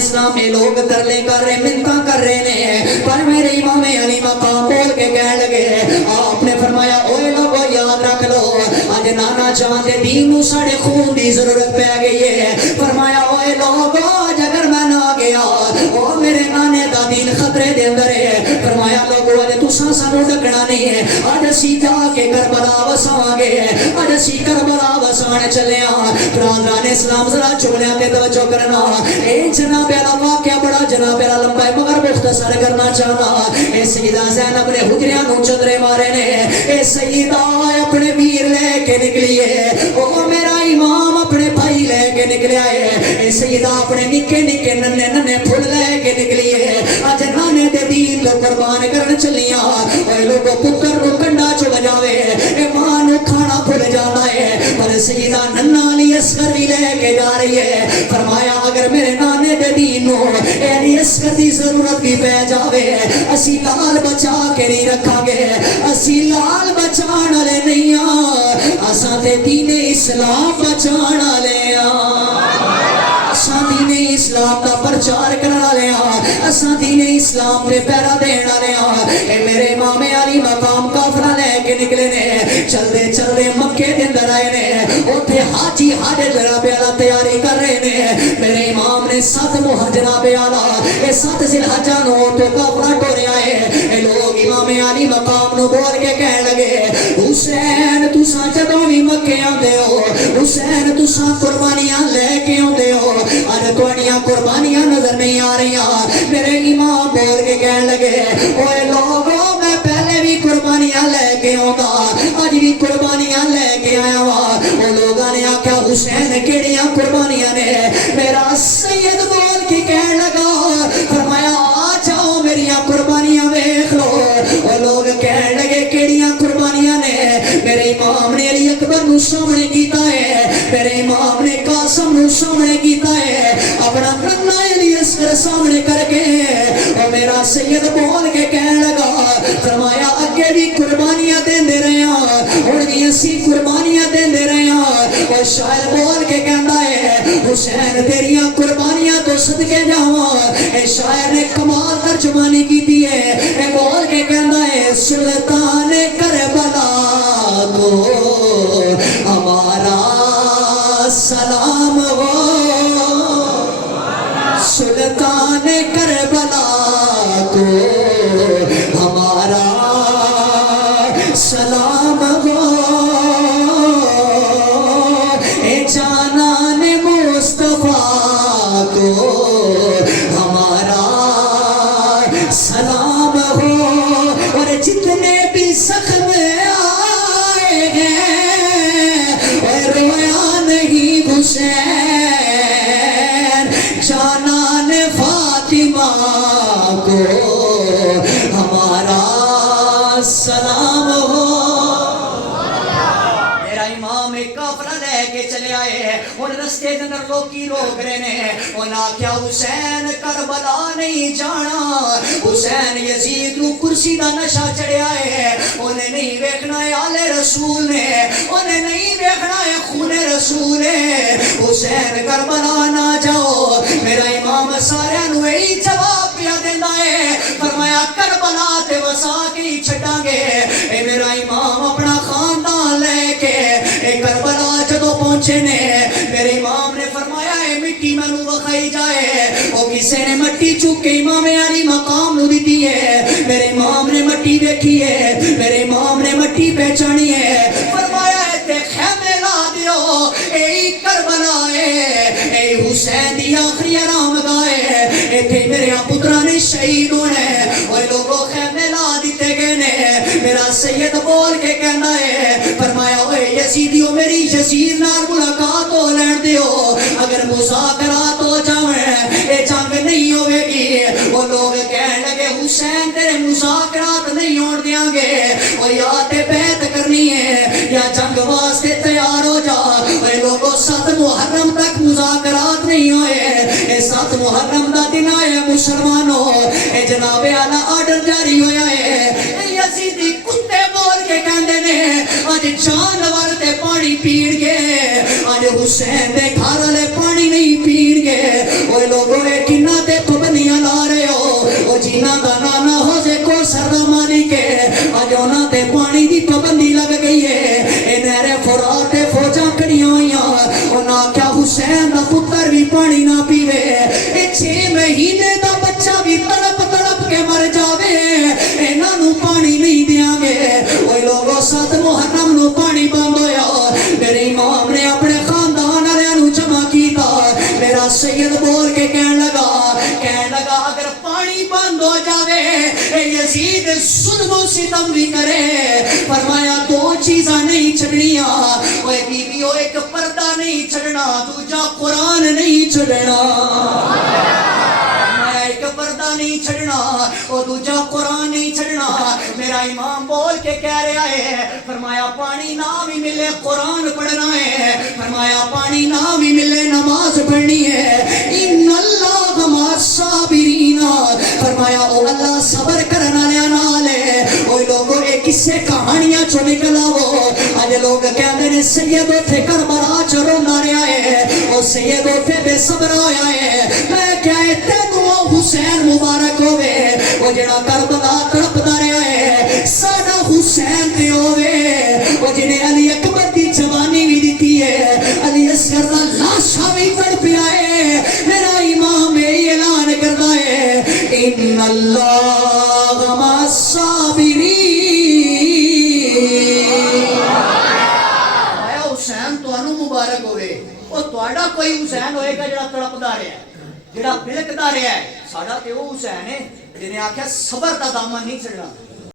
اسلام یہ لوگ ترلے کر رہے منتاں کر رہے نے پر میرے امام علی مقام بول کے کہہ لگے آپ نے فرمایا اوے لوگو یاد رکھ لو آج نانا چاہتے دین نو ساڑے خون دی ضرورت پہ گئی ہے فرمایا اوے لوگو آج اگر میں نہ گیا او میرے نانے دا دین خطرے دے اندر ہے فرمایا لوگو آج تساں سانو ڈکنا نہیں ہے آج اسی جا کے کربلا وساں گے آج اسی کربلا وسانے چلے ہاں برادران اسلام ذرا چگلیاں تے توجہ کرنا اے جناب والا واقعہ بڑا جناب والا لمبا ہے مگر مختصر کرنا چاہنا اے سیدہ زینب نے حجریاں نو چندرے مارے نے اے سیدہ اپنے ویر لے کے نکلی ہے او میرا امام اپنے بھائی لے کے نکلیا ہے اے سیدہ اپنے نکے نکے ننے ننے پھول لے کے نکلی ہے آج نانے دے دین کو قربان کرن چلیاں اے لوگوں پتر نو کنڈا چ بجاوے اے ماں نو کھانا بھول جانا ہے پر سیدہ ننا علی اصغر بھی لے کے جا رہی ہے فرمایا اگر میرے نانے دے دین نو علی اصغر دی ضرورت بھی پہ جاوے اسی لال بچا کے نہیں رکھا گے اسی لال بچان والے نہیں اساں تے دین اسلام بچان والے اساں دین اسلام دا پرچار کرن والے اساں دین اسلام تے پہرا دین والے اے میرے امام علی مقام کافلا لے کے نکلے نے چلدے چلدے مکے دے اندر آئے نے اوتھے حاجی حاج جناب والا تیاری کر رہے نے میرے امام نے 7 مہر جناب والا اے 7 ذی الحجہ نو تو کافلا ٹوریا ہے اے لوگ امام علی مقام نو بول کے کہنے لگے حسین تساں جدوں وی مکے آندے ہو حسین تساں قربانیاں لے کے آندے ہو اج تہاڈیاں قربانیاں نظر نہیں آ رہی میرے امام بول کے کہنے لگے اوے لوگو میں پہلے بھی قربانیاں لے کے آندا اج بھی قربانیاں لے کے آیا وا او لوگاں نے آکھیا حسین کیڑیاں قربانیاں نے میرا سید بول کے کہنے لگا فرمایا آ جاؤ میریاں قربانیاں ویکھ لو او لوگ کہنے لگے کیڑیاں قربانیاں نے میرے امام نے علی اکبر نو سامنے کیتا ہے میرے امام نے قاسم نو سامنے کیتا ہے اپنا ننا علی اصغر سامنے کر کے اور میرا سید بول کے کہنے لگا فرمایا اگے بھی قربانیاں دیندے رہے ہن بھی اسی قربانیاں دیندے رہے اور شاعر بول کے کہندا ہے حسین تیریاں قربانیاں تو صدقے جاواں اے شاعر نے کمال ترجمانی کیتی ہے اے بول کے کہندا ہے سلطان کربلا کو ہمارا سلام ہو سلطان کربلا کو ہمارا سلام ہو اے جانان مصطفیٰ کو ہمارا سلام ہو اور جتنے بھی زخم آئے ہیں اور رویا نہیں حسین جانان فاطمہ کو ہمارا سلام ہو میرا امام ایک کافرہ لے کے چلے آئے ہیں اور رستے اندر لوکی روک رہے ہیں انہاں کیا حسین کربلا نہیں جانا حسین یزید نو کرسی دا نشہ چڑھے آئے ہیں انہیں نہیں ویکھنا ہے آل رسول نے انہیں نہیں ویکھنا ہے خون رسول ہے حسین کربلا نہ جاؤ میرا امام سارے نو یہی جواب پیا دیندا ہے فرمایا کربلا تے وسا کے ہی چھڈاں گے اے میرا امام اپنا خاندان لے کے اے کربلا جدوں پہنچے نے میرے امام نے فرمایا اے مٹی مینوں وکھائی جائے او کسے نے مٹی چک کے امام علی مقام نو دتی ہے میرے امام نے مٹی دیکھی ہے میرے امام نے مٹی پہچانی ہے فرمایا تے خیمے لا دیو اے کربلا اے حسین دی آخری آرام گاہ ہے ایتھے میرے پتراں نے شہید ہونے اوے لوگوں خیمے لا دیتے گئے نے میرا سید بول کے کہنا ہے فرمایا اوے یزیدیو میری یزید نال ملاقات ہو لین دیو اگر مذاکرات ہو جاویں اے جنگ نہیں ہوے گی وہ لوگ کہنے لگے حسین تیرے مذاکرات نہیں ہون دیاں گے او یا تے بیعت کرنی ہے یا جنگ واسطے تیار ہو جا اے لوگوں 7 محرم تک مذاکرات نہیں ہوئے اے 7 محرم دا دن آئے مسلمانوں اے جناب اعلیٰ آرڈر جاری ہویا ہے یزیدی کتے بول کے کہندے نے آج جانور تے پانی پین گے آج حسین دے گھر والے پانی نہیں پین گے اوے لوگوں نے کنا اے 6 مہینے دا بچہ بھی تڑپ تڑپ کے مر جاوے انہاں نو پانی نہیں دیاں گے اوے لوگو 7 محرم نو پانی بند ہویا میرے امام نے اپنے خاندان والےاں نو جمع کیتا میرا سید بول کے کہن لگا اگر پانی بند ہو جاوے اے یزید ظلم و ستم بھی کرے فرمایا 2 چیزاں نہیں چھڑنیاں اوے بیوی او ایک پردہ نہیں چھڑنا دوجا قرآن نہیں چھڑنا ایک پردہ نہیں چھڑنا اور دوجا قرآن نہیں چھڑنا میرا امام بول کے کہہ رہا ہے فرمایا پانی نہ بھی ملے قرآن پڑھنا ہے فرمایا پانی نہ بھی ملے نماز پڑھنی ہے ان اللہ مع الصابرین فرمایا او اللہ صبر کرنا لیا نالے اوہ لوگوں ایک اس سے کہانیاں چو نکلا وہ آج لوگ کہتے ہیں سید تھے کربلا چرو نہ رہا ہے او سید تھے بے صبر آیا ہے میں کہتے تو حسین مبارک ہوئے وہ جڑا کربلا تڑپ دا رہا ہے ساڑا حسین تے ہوئے وہ جنہیں علی اکبر دی جوانی بھی دیتی ہے علی اصغر دا لاشا بھی تڑپ آئے میرا امام اعلان کرتا ہے ان اللہ مع الصابرین آیا حسین تو انو مبارک ہوئے وہ توڑا کوئی حسین ہوئے گا جڑا تڑپ دا رہا ہے جڑا بلک دا رہا ہے ساڑا تے وہ حسین ہے جنہیں آکھیا صبر دا دامن نہیں چھڑنا